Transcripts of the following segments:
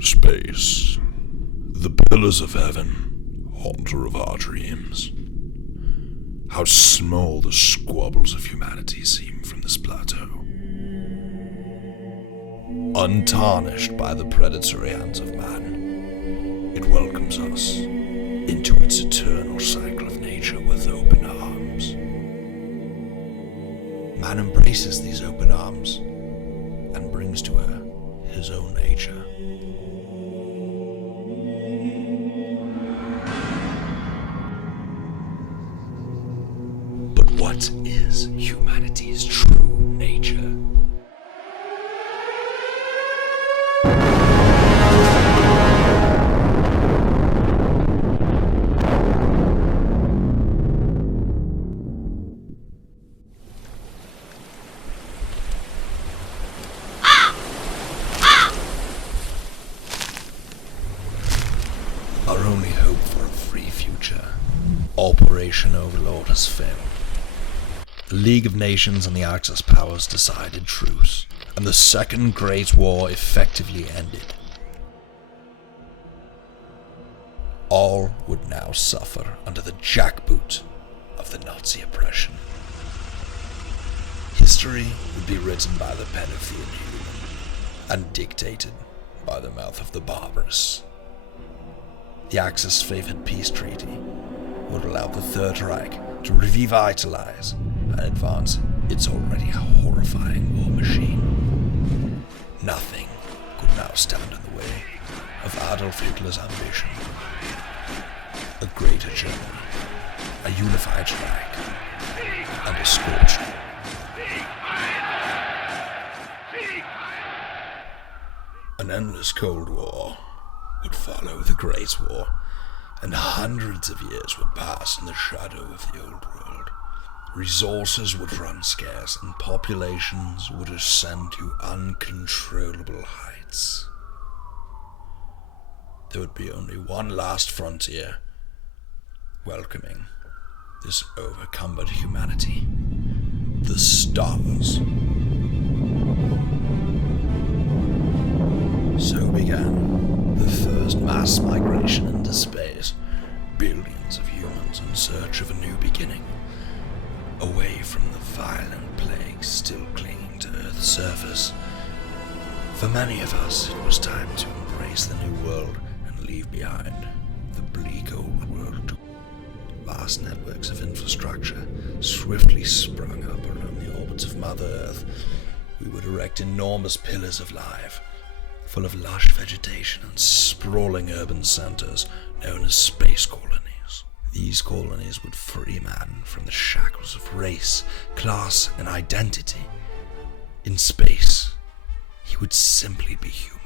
Space, the pillars of heaven, haunter of our dreams. How small the squabbles of humanity seem from this plateau. Untarnished by the predatory hands of man, it welcomes us into its eternal cycle of nature with open arms. Man embraces these open arms and brings to her his own nature. But what is humanity's true nature? Our only hope for a free future. Operation Overlord has failed. The League of Nations and the Axis powers decided truce, and the Second Great War effectively ended. All would now suffer under the jackboot of the Nazi oppression. History would be written by the pen of the inhuman, and dictated by the mouth of the barbarous. The Axis-favored peace treaty would allow the Third Reich to revitalize and advance its already horrifying war machine. Nothing could now stand in the way of Adolf Hitler's ambition. A greater Germany, a unified Reich, and a scorched. An endless Cold War would follow the Great War, and hundreds of years would pass in the shadow of the old world. Resources would run scarce, and populations would ascend to uncontrollable heights. There would be only one last frontier, welcoming this overcumbered humanity: the stars. So began the first mass migration into space, billions of humans in search of a new beginning, away from the violent plague still clinging to Earth's surface. For many of us, it was time to embrace the new world and leave behind the bleak old world. Vast networks of infrastructure swiftly sprung up around the orbits of Mother Earth. We would erect enormous pillars of life, full of lush vegetation and sprawling urban centers known as space colonies. These colonies would free man from the shackles of race, class, and identity. In space, he would simply be human.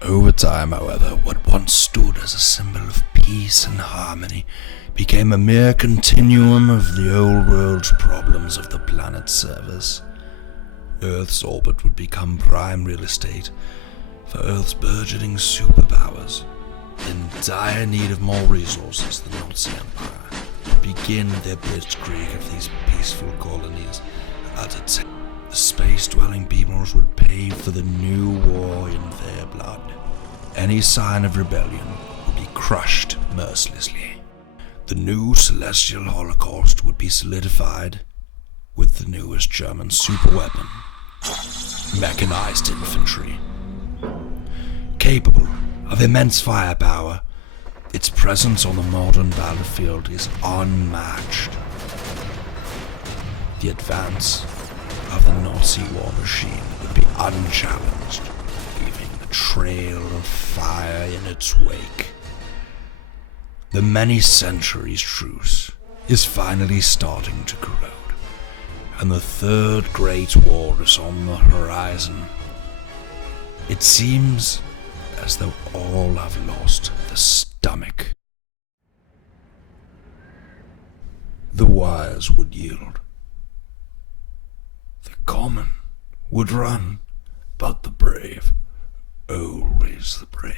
Over time, however, what once stood as a symbol of peace and harmony became a mere continuum of the old world's problems of the planet's service. Earth's orbit would become prime real estate for Earth's burgeoning superpowers. In dire need of more resources, the Nazi Empire would begin their blitzkrieg of these peaceful colonies at a time. The space-dwelling peoples would pay for the new war in their blood. Any sign of rebellion would be crushed mercilessly. The new celestial holocaust would be solidified with the newest German superweapon: mechanized infantry. Capable of immense firepower, its presence on the modern battlefield is unmatched. The advance of the Nazi war machine would be unchallenged, leaving a trail of fire in its wake. The many centuries truce is finally starting to corrode, and the Third Great War is on the horizon. It seems as though all have lost the stomach. The wise would yield. The common would run, but the brave, always the brave.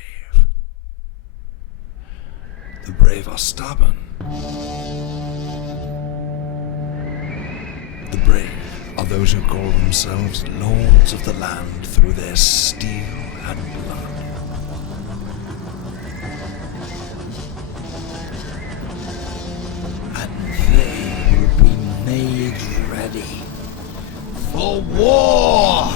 The brave are stubborn. The brave are those who call themselves lords of the land through their steel and blood. ready for war!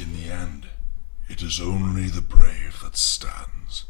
In the end, it is only the brave that stands.